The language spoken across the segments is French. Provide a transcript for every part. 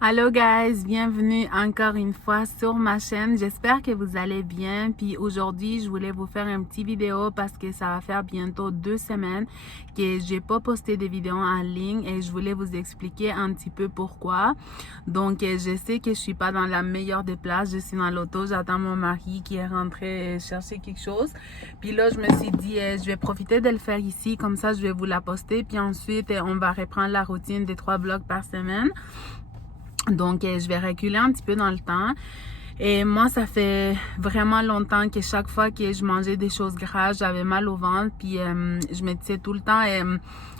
Allô guys, bienvenue encore une fois sur ma chaîne. J'espère que vous allez bien. Puis aujourd'hui, je voulais vous faire une petite vidéo parce que ça va faire bientôt 2 semaines que j'ai pas posté de vidéos en ligne et je voulais vous expliquer un petit peu pourquoi. Donc, je sais que je suis pas dans la meilleure des places. Je suis dans l'auto, j'attends mon mari qui est rentré chercher quelque chose. Puis là, je me suis dit, je vais profiter de le faire ici. Comme ça, je vais vous la poster. Puis ensuite, on va reprendre la routine des 3 vlogs par semaine. Donc, je vais reculer un petit peu dans le temps. Et moi, ça fait vraiment longtemps que chaque fois que je mangeais des choses grasses, j'avais mal au ventre. Puis, je me disais tout le temps,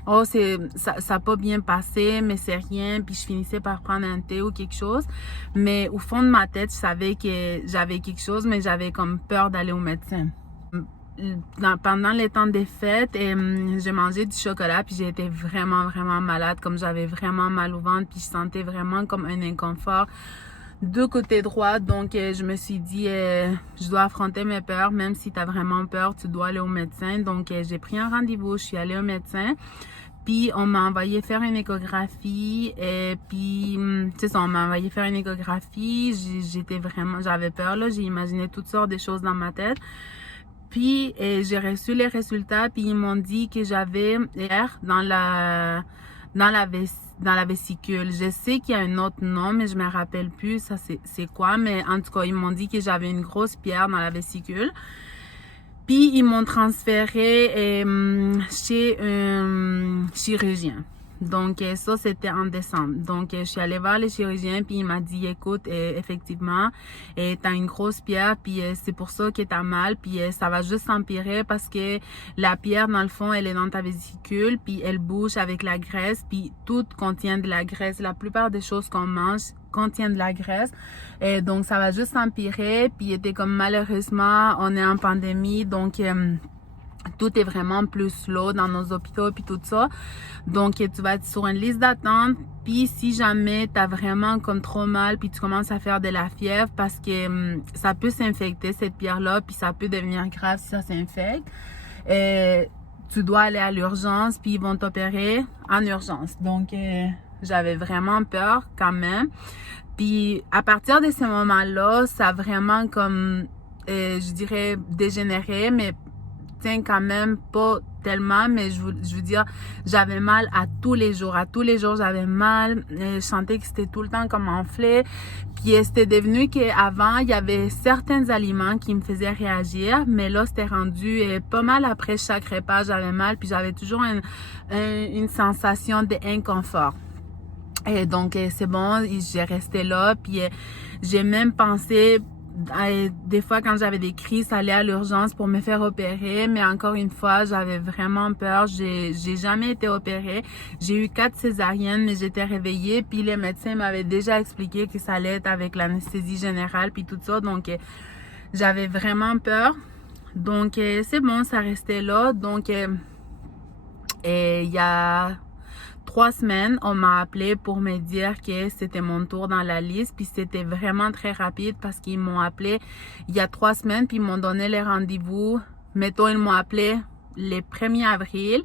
oh, ça n'a pas bien passé, mais c'est rien. Puis, je finissais par prendre un thé ou quelque chose. Mais au fond de ma tête, je savais que j'avais quelque chose, mais j'avais comme peur d'aller au médecin. Pendant les temps des fêtes, j'ai mangé du chocolat puis j'ai été vraiment malade, comme j'avais vraiment mal au ventre puis je sentais vraiment comme un inconfort du côté droit. Donc je me suis dit je dois affronter mes peurs, même si tu as vraiment peur, tu dois aller au médecin. Donc j'ai pris un rendez-vous, je suis allée au médecin. Puis on m'a envoyé faire une échographie et puis c'est ça, on m'a envoyé faire une échographie. J'avais peur là, j'ai imaginé toutes sortes de choses dans ma tête. Puis j'ai reçu les résultats, puis ils m'ont dit que j'avais l'air dans la vésicule. Je sais qu'il y a un autre nom, mais je me rappelle plus ça c'est quoi. Mais en tout cas, ils m'ont dit que j'avais une grosse pierre dans la vésicule. Puis ils m'ont transféré chez un chirurgien. Donc ça, c'était en décembre. Donc je suis allée voir le chirurgien, puis il m'a dit, écoute, effectivement, t'as une grosse pierre, puis c'est pour ça que t'as mal, puis ça va juste s'empirer parce que la pierre, dans le fond, elle est dans ta vésicule, puis elle bouge avec la graisse, puis tout contient de la graisse. La plupart des choses qu'on mange contiennent de la graisse. Et donc ça va juste s'empirer, puis était comme malheureusement, on est en pandémie, donc tout est vraiment plus slow dans nos hôpitaux puis tout ça. Donc, tu vas être sur une liste d'attente. Puis, si jamais tu as vraiment comme trop mal puis tu commences à faire de la fièvre parce que ça peut s'infecter cette pierre-là puis ça peut devenir grave si ça s'infecte. Tu dois aller à l'urgence puis ils vont t'opérer en urgence. Donc, j'avais vraiment peur quand même. Puis, à partir de ce moment-là, ça a vraiment comme, je dirais, dégénéré, mais quand même pas tellement, mais je veux dire, j'avais mal à tous les jours. À tous les jours, j'avais mal. Je sentais que c'était tout le temps comme enflé. Puis c'était devenu qu'avant, il y avait certains aliments qui me faisaient réagir, mais là, c'était rendu pas mal après chaque repas, j'avais mal, puis j'avais toujours une sensation d'inconfort. Et donc, c'est bon, j'ai resté là, puis j'ai même pensé des fois quand j'avais des crises, aller à l'urgence pour me faire opérer, mais encore une fois, j'avais vraiment peur. J'ai jamais été opérée. J'ai eu 4 césariennes, mais j'étais réveillée, puis les médecins m'avaient déjà expliqué que ça allait être avec l'anesthésie générale puis tout ça, donc j'avais vraiment peur. Donc c'est bon, ça restait là. Donc il y a 3 semaines, on m'a appelé pour me dire que c'était mon tour dans la liste. Puis c'était vraiment très rapide parce qu'ils m'ont appelé il y a 3 semaines. Puis ils m'ont donné les rendez-vous. Mettons, ils m'ont appelé le 1er avril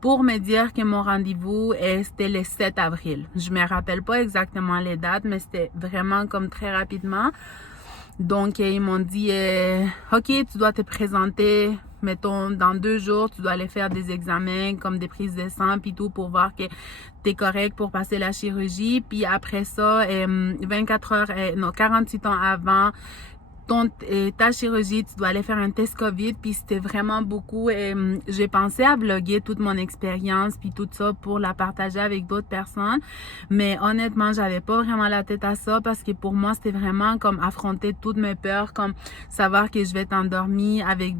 pour me dire que mon rendez-vous c'était le 7 avril. Je me rappelle pas exactement les dates, mais c'était vraiment comme très rapidement. Donc, ils m'ont dit, OK, tu dois te présenter, mettons, dans 2 jours, tu dois aller faire des examens comme des prises de sang puis tout pour voir que tu es correct pour passer la chirurgie. Puis après ça, 48 ans avant ta chirurgie, tu dois aller faire un test COVID, puis c'était vraiment beaucoup. J'ai pensé à vlogger toute mon expérience, puis tout ça pour la partager avec d'autres personnes. Mais honnêtement, j'avais pas vraiment la tête à ça parce que pour moi, c'était vraiment comme affronter toutes mes peurs, comme savoir que je vais être endormie avec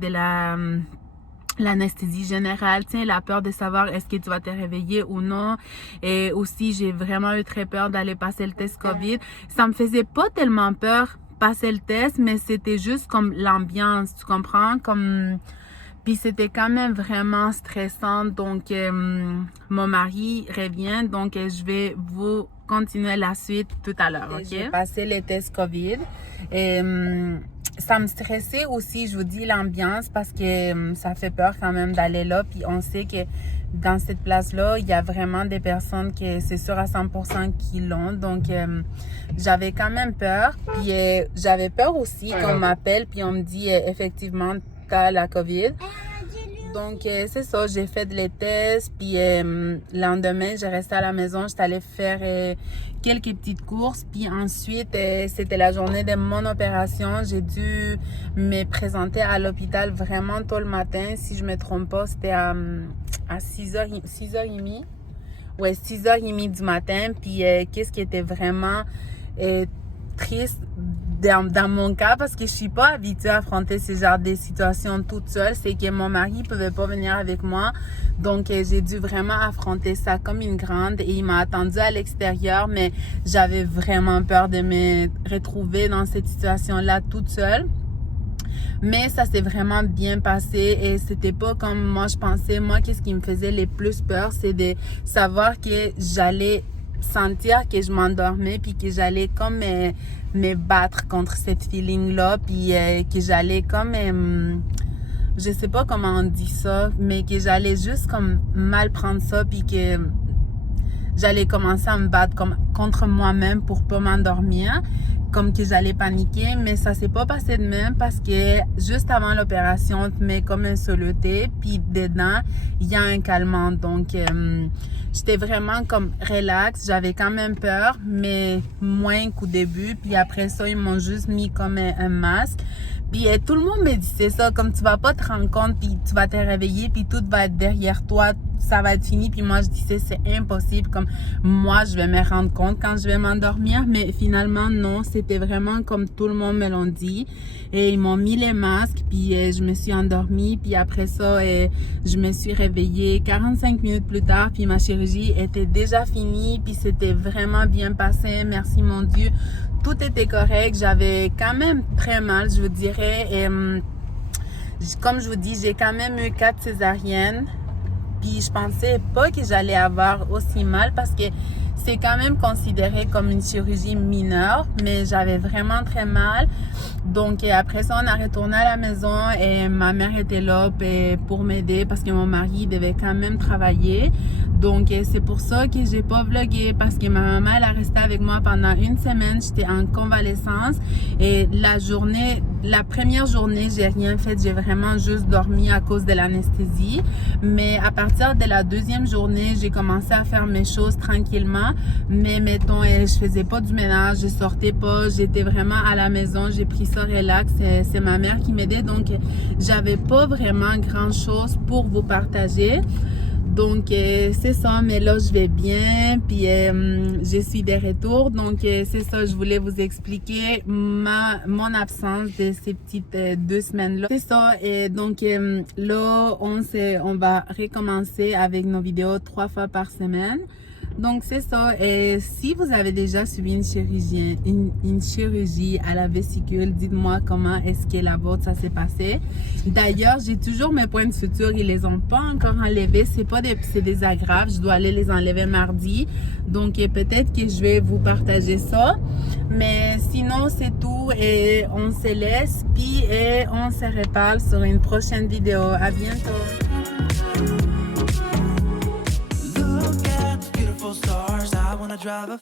l'anesthésie générale, tiens, la peur de savoir est-ce que tu vas te réveiller ou non. Et aussi, j'ai vraiment eu très peur d'aller passer le test COVID. Ça me faisait pas tellement peur passer le test, mais c'était juste comme l'ambiance, tu comprends? Puis c'était quand même vraiment stressant. Donc, mon mari revient, donc je vais vous continuer la suite tout à l'heure, OK? J'ai passé le test COVID. Et ça me stressait aussi, je vous dis, l'ambiance, parce que ça fait peur quand même d'aller là. Puis on sait que dans cette place-là, il y a vraiment des personnes que c'est sûr à 100% qui l'ont. Donc, j'avais quand même peur. Puis, j'avais peur aussi qu'on m'appelle puis on me dit effectivement, t'as la COVID. Donc, c'est ça, j'ai fait les tests, puis le lendemain, j'ai resté à la maison, j'étais allée faire quelques petites courses, puis ensuite, c'était la journée de mon opération. J'ai dû me présenter à l'hôpital vraiment tôt le matin, si je me trompe pas, c'était à 6h30. Ouais, 6h30 du matin, puis qu'est-ce qui était vraiment triste dans mon cas, parce que je suis pas habituée à affronter ce genre de situations toute seule, c'est que mon mari pouvait pas venir avec moi, donc j'ai dû vraiment affronter ça comme une grande, et il m'a attendue à l'extérieur, mais j'avais vraiment peur de me retrouver dans cette situation-là toute seule. Mais ça s'est vraiment bien passé et c'était pas comme moi je pensais. Moi, qu'est-ce qui me faisait le plus peur, c'est de savoir que j'allais sentir que je m'endormais puis que j'allais comme me battre contre cette feeling-là, puis que j'allais comme je sais pas comment on dit ça, mais que j'allais juste comme mal prendre ça, puis que j'allais commencer à me battre contre moi-même pour pas m'endormir, comme que j'allais paniquer, mais ça s'est pas passé de même parce que juste avant l'opération, on te met comme un soluté, puis dedans, il y a un calmant. Donc, j'étais vraiment comme relax. J'avais quand même peur, mais moins qu'au début. Puis après ça, ils m'ont juste mis comme un masque. Puis tout le monde me disait ça, comme tu vas pas te rendre compte, puis tu vas te réveiller, puis tout va être derrière toi, ça va être fini. Puis moi, je disais, c'est impossible, comme moi, je vais me rendre compte quand je vais m'endormir. Mais finalement, non, c'était vraiment comme tout le monde me l'a dit. Et ils m'ont mis les masques, puis je me suis endormie. Puis après ça, je me suis réveillée 45 minutes plus tard, puis ma chirurgie était déjà finie, puis c'était vraiment bien passé, merci mon Dieu. Tout était correct, j'avais quand même très mal, je vous dirais. Et, comme je vous dis, j'ai quand même eu 4 césariennes. Puis je pensais pas que j'allais avoir aussi mal parce que c'est quand même considéré comme une chirurgie mineure, mais j'avais vraiment très mal. Donc après ça, on a retourné à la maison et ma mère était là pour m'aider parce que mon mari devait quand même travailler. Donc c'est pour ça que j'ai pas vlogué, parce que ma maman elle a resté avec moi pendant une semaine. J'étais en convalescence et la première journée, j'ai rien fait, j'ai vraiment juste dormi à cause de l'anesthésie. Mais à partir de la deuxième journée, j'ai commencé à faire mes choses tranquillement. Mais mettons, je faisais pas du ménage, je sortais pas, j'étais vraiment à la maison, j'ai pris ça relax. C'est ma mère qui m'aidait, donc j'avais pas vraiment grand chose pour vous partager. Donc, c'est ça, mais là, je vais bien, puis je suis de retour. Donc, c'est ça, je voulais vous expliquer mon absence de ces petites 2 semaines-là. C'est ça, et donc là, on va recommencer avec nos vidéos 3 fois par semaine. Donc, c'est ça. Et si vous avez déjà suivi une chirurgie à la vésicule, dites-moi comment est-ce que la vôtre, ça s'est passé. D'ailleurs, j'ai toujours mes points de suture. Ils les ont pas encore enlevés. C'est désagréable. Je dois aller les enlever mardi. Donc, peut-être que je vais vous partager ça. Mais sinon, c'est tout. Et on se laisse. Puis, on se reparle sur une prochaine vidéo. À bientôt. Stars, I wanna drive a